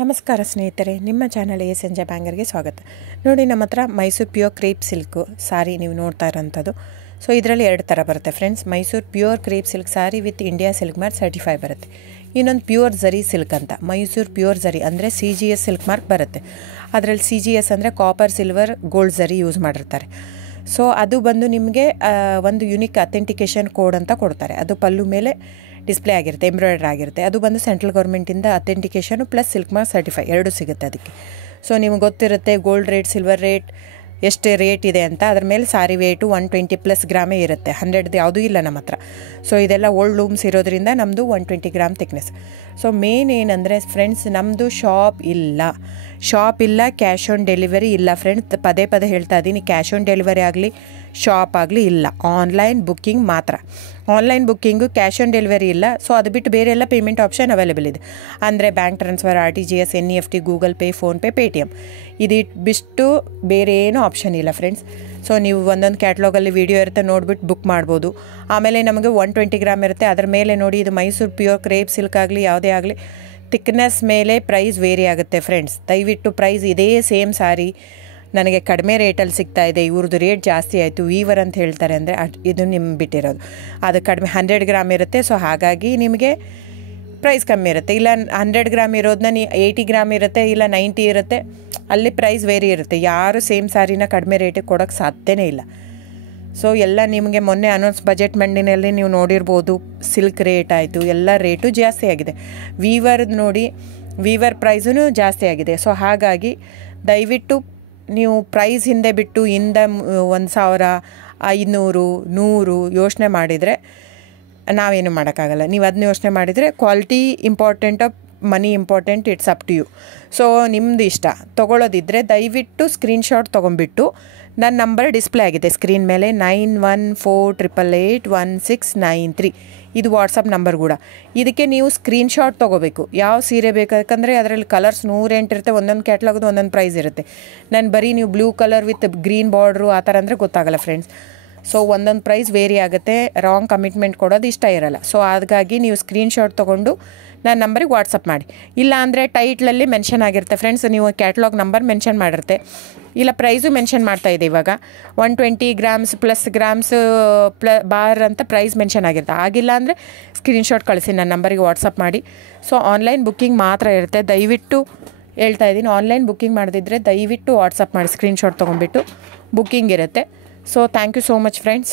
ನಮಸ್ಕಾರ ಸ್ನೇಹಿತರೆ, ನಿಮ್ಮ ಚಾನಲ್ ಎ ಸಂಜೆ ಬ್ಯಾಂಗರ್ಗೆ ಸ್ವಾಗತ. ನೋಡಿ, ನಮ್ಮ ಹತ್ರ ಮೈಸೂರು ಪ್ಯೂರ್ ಕ್ರೇಪ್ ಸಿಲ್ಕು ಸಾರಿ ನೀವು ನೋಡ್ತಾ ಇರೋಂಥದ್ದು. ಸೊ ಇದರಲ್ಲಿ ಎರಡು ಥರ ಬರುತ್ತೆ friends. Mysuru pure crepe silk sorry with India silk mark certify ಬರುತ್ತೆ. ಇನ್ನೊಂದು ಪ್ಯೂರ್ ಝರಿ ಸಿಲ್ಕ್ ಅಂತ, ಮೈಸೂರು ಪ್ಯೂರ್ ಝರಿ ಅಂದರೆ CGS ಸಿಲ್ಕ್ ಮಾರ್ಕ್ ಬರುತ್ತೆ. ಅದರಲ್ಲಿ CGS ಅಂದರೆ ಕಾಪರ್, ಸಿಲ್ವರ್, ಗೋಲ್ಡ್ ಝರಿ ಯೂಸ್ ಮಾಡಿರ್ತಾರೆ. ಸೊ ಅದು ಬಂದು ನಿಮಗೆ ಒಂದು ಯುನಿಕ್ ಅಥೆಂಟಿಕೇಷನ್ ಕೋಡ್ ಅಂತ ಕೊಡ್ತಾರೆ. ಅದು ಪಲ್ಲು ಮೇಲೆ ಡಿಸ್ಪ್ಲೇ ಆಗಿರುತ್ತೆ, ಎಂಬ್ರಾಯ್ಡ್ರಿ ಆಗಿರುತ್ತೆ. ಅದು ಬಂದು ಸೆಂಟ್ರಲ್ ಗೌರ್ಮೆಂಟಿಂದ ಅಥೆಂಟಿಕೇಷನು ಪ್ಲಸ್ ಸಿಲ್ಕ್ ಮಾರ್ಕ್ ಸರ್ಟಿಫೈ ಎರಡೂ ಸಿಗುತ್ತೆ ಅದಕ್ಕೆ. ಸೊ ನಿಮ್ಗೆ ಗೊತ್ತಿರುತ್ತೆ ಗೋಲ್ಡ್ ರೇಟ್, ಸಿಲ್ವರ್ ರೇಟ್ ಎಷ್ಟು ರೇಟ್ ಇದೆ ಅಂತ. ಅದ್ರ ಮೇಲೆ ಸಾರಿ ವೇಟು 120+ ಗ್ರಾಮೇ ಇರುತ್ತೆ, 100 ಯಾವುದೂ ಇಲ್ಲ ನಮ್ಮ ಹತ್ರ. ಸೊ ಇದೆಲ್ಲ ಓಲ್ಡ್ ಲೂಮ್ಸ್ ಇರೋದ್ರಿಂದ ನಮ್ಮದು 120 ಗ್ರಾಮ್ ಥಿಕ್ನೆಸ್. ಸೊ ಮೇನ್ ಏನಂದರೆ ಫ್ರೆಂಡ್ಸ್, ನಮ್ಮದು ಶಾಪ್ ಇಲ್ಲ, ಕ್ಯಾಶ್ ಆನ್ ಡೆಲಿವರಿ ಇಲ್ಲ ಫ್ರೆಂಡ್ಸ್. ಪದೇ ಪದೇ ಹೇಳ್ತಾ ಇದ್ದೀನಿ, ಕ್ಯಾಶ್ ಆನ್ ಡೆಲಿವರಿ ಆಗಲಿ ಶಾಪ್ ಆಗಲಿ ಇಲ್ಲ, ಆನ್ಲೈನ್ ಬುಕ್ಕಿಂಗ್ ಮಾತ್ರ. Online booking, cash on delivery ಇಲ್ಲ. ಸೊ ಅದು ಬಿಟ್ಟು ಬೇರೆ ಎಲ್ಲ ಪೇಮೆಂಟ್ ಆಪ್ಷನ್ ಅವೈಲೇಬಲ್ ಇದೆ. ಅಂದರೆ bank transfer, RTGS, NEFT, Google pay, PhonePe, Paytm. ಇದು ಬಿಟ್ಟು ಬೇರೆ ಏನೂ ಆಪ್ಷನ್ ಇಲ್ಲ ಫ್ರೆಂಡ್ಸ್. ಸೊ ನೀವು ಒಂದೊಂದು ಕ್ಯಾಟ್ಲಾಗಲ್ಲಿ ವೀಡಿಯೋ ಇರುತ್ತೆ, ನೋಡಿಬಿಟ್ಟು ಬುಕ್ ಮಾಡ್ಬೋದು. ಆಮೇಲೆ ನಮಗೆ 120 ಗ್ರಾಮ್ ಇರುತ್ತೆ. ಅದರ ಮೇಲೆ ನೋಡಿ, ಇದು ಮೈಸೂರು ಪ್ಯೂರ್ ಕ್ರೇಪ್ ಸಿಲ್ಕ್ ಆಗಲಿ ಯಾವುದೇ ಆಗಲಿ ಥಿಕ್ನೆಸ್ ಮೇಲೆ ಪ್ರೈಸ್ ವೇರಿ ಆಗುತ್ತೆ ಫ್ರೆಂಡ್ಸ್. ದಯವಿಟ್ಟು ಪ್ರೈಸ್ ಇದೇ ಸೇಮ್ ಸಾರಿ ನನಗೆ ಕಡಿಮೆ ರೇಟಲ್ಲಿ ಸಿಗ್ತಾ ಇದೆ, ಇವ್ರದ್ದು ರೇಟ್ ಜಾಸ್ತಿ ಆಯಿತು ವೀವರ್ ಅಂತ ಹೇಳ್ತಾರೆ ಅಂದರೆ ಇದು ನಿಮ್ಗೆ ಬಿಟ್ಟಿರೋದು. ಅದು ಕಡಿಮೆ 100 ಗ್ರಾಮ್ ಇರುತ್ತೆ. ಸೊ ಹಾಗಾಗಿ ನಿಮಗೆ ಪ್ರೈಸ್ ಕಮ್ಮಿ ಇರುತ್ತೆ. ಇಲ್ಲ 100 ಗ್ರಾಮ್ ಇರೋದನ್ನ 80 ಗ್ರಾಮ್ ಇರುತ್ತೆ, ಇಲ್ಲ 90 ಇರುತ್ತೆ, ಅಲ್ಲಿ ಪ್ರೈಸ್ ವೇರಿ ಇರುತ್ತೆ. ಯಾರು ಸೇಮ್ ಸಾರಿನ ಕಡಿಮೆ ರೇಟಿಗೆ ಕೊಡೋಕ್ಕೆ ಸಾಧ್ಯನೇ ಇಲ್ಲ. ಸೊ ಎಲ್ಲ ನಿಮಗೆ ಮೊನ್ನೆ ಅನೌನ್ಸ್ ಬಜೆಟ್ ಮಂಡಿನಲ್ಲಿ ನೀವು ನೋಡಿರ್ಬೋದು, ಸಿಲ್ಕ್ ರೇಟ್ ಆಯಿತು, ಎಲ್ಲ ರೇಟು ಜಾಸ್ತಿ ಆಗಿದೆ. ವೀವರ್ದು ನೋಡಿ, ವೀವರ್ ಪ್ರೈಸೂ ಜಾಸ್ತಿ ಆಗಿದೆ. ಸೊ ಹಾಗಾಗಿ ದಯವಿಟ್ಟು ನೀವು ಪ್ರೈಸ್ ಹಿಂದೆ ಬಿಟ್ಟು 1,000, 500, 100 ಯೋಚನೆ ಮಾಡಿದರೆ ನಾವೇನು ಮಾಡೋಕ್ಕಾಗಲ್ಲ. ನೀವು ಅದನ್ನ ಯೋಚನೆ ಮಾಡಿದರೆ quality important, money important, it's up to you. So ನಿಮ್ಮದು ಇಷ್ಟ. ತೊಗೊಳ್ಳೋದಿದ್ದರೆ ದಯವಿಟ್ಟು ಸ್ಕ್ರೀನ್ಶಾಟ್ ತೊಗೊಂಬಿಟ್ಟು, ನನ್ನ ನಂಬರ್ ಡಿಸ್ಪ್ಲೇ ಆಗಿದೆ ಸ್ಕ್ರೀನ್ ಮೇಲೆ, 9148881693. ಇದು ವಾಟ್ಸಪ್ ನಂಬರ್ ಕೂಡ. ಇದಕ್ಕೆ ನೀವು ಸ್ಕ್ರೀನ್ಶಾಟ್ ತೊಗೋಬೇಕು. ಯಾವ ಸೀರೆ ಬೇಕಂದರೆ ಅದರಲ್ಲಿ ಕಲರ್ಸ್ 108 ಇರುತ್ತೆ, ಒಂದೊಂದು ಕ್ಯಾಟ್ಲಾಗದು ಒಂದೊಂದು ಪ್ರೈಸ್ ಇರುತ್ತೆ. ನಾನು ಬರೀ ನೀವು blue colour with green border ಆ ಥರ ಅಂದರೆ ಗೊತ್ತಾಗಲ್ಲ ಫ್ರೆಂಡ್ಸ್. ಸೊ ಒಂದೊಂದು ಪ್ರೈಸ್ ವೇರಿ ಆಗುತ್ತೆ, ರಾಂಗ್ ಕಮಿಟ್ಮೆಂಟ್ ಕೊಡೋದು ಇಷ್ಟ ಇರಲ್ಲ. ಸೊ ಹಾಗಾಗಿ ನೀವು ಸ್ಕ್ರೀನ್ಶಾಟ್ ತೊಗೊಂಡು ನನ್ನ ನಂಬರಿಗೆ ವಾಟ್ಸಪ್ ಮಾಡಿ. ಇಲ್ಲ ಅಂದರೆ ಟೈಟ್ಲಲ್ಲಿ ಮೆನ್ಷನ್ ಆಗಿರುತ್ತೆ ಫ್ರೆಂಡ್ಸ್, ನೀವು ಕ್ಯಾಟ್ಲಾಗ್ ನಂಬರ್ ಮೆನ್ಷನ್ ಮಾಡಿರುತ್ತೆ, ಇಲ್ಲ ಪ್ರೈಸು ಮೆನ್ಷನ್ ಮಾಡ್ತಾಯಿದೆ. ಇವಾಗ 120 ಗ್ರಾಮ್ಸ್ ಪ್ಲಸ್ ಗ್ರಾಮ್ಸ್ ಬಾರ್ ಅಂತ ಪ್ರೈಸ್ ಮೆನ್ಷನ್ ಆಗಿರುತ್ತೆ. ಆಗಿಲ್ಲ ಅಂದರೆ ಸ್ಕ್ರೀನ್ಶಾಟ್ ಕಳಿಸಿ, ನನ್ನ ನಂಬರಿಗೆ ವಾಟ್ಸಪ್ ಮಾಡಿ. ಸೊ ಆನ್ಲೈನ್ ಬುಕ್ಕಿಂಗ್ ಮಾತ್ರ ಇರುತ್ತೆ. ದಯವಿಟ್ಟು ಹೇಳ್ತಾ ಇದ್ದೀನಿ, ಆನ್ಲೈನ್ ಬುಕ್ಕಿಂಗ್ ಮಾಡದಿದ್ದರೆ ದಯವಿಟ್ಟು ವಾಟ್ಸಪ್ ಮಾಡಿ, ಸ್ಕ್ರೀನ್ಶಾಟ್ ತೊಗೊಂಡ್ಬಿಟ್ಟು ಬುಕ್ಕಿಂಗ್ ಇರುತ್ತೆ. So thank you so much friends.